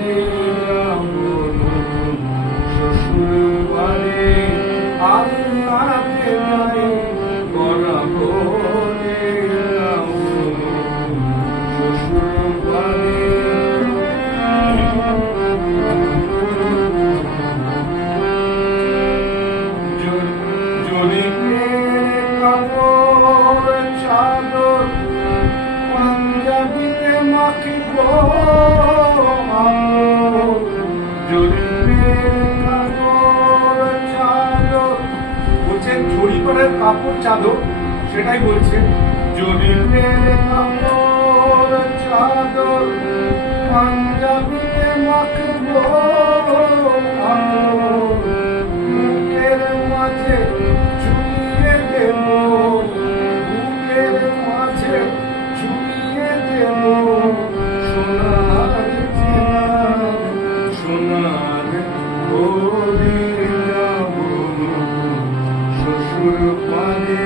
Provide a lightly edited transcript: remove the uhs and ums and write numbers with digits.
দিলাম শ্বশুর বাড়ি আল্লাহকে নাই করাবো দিলাম শ্বশুর বাড়ি। পাঞ্জাবিতে মাখিব বলছেন জরিপের কাপড় চাদর, সেটাই বলছে জরিপের কাপড় চাদর পাঞ্জাবিতে মাখিব মুখের মাঝে ঝুলিয়ে দেব বুকের মাঝে ঝুলিয়ে দেব সোনার সোনার হরিণা শ্বশুর বাড়ি।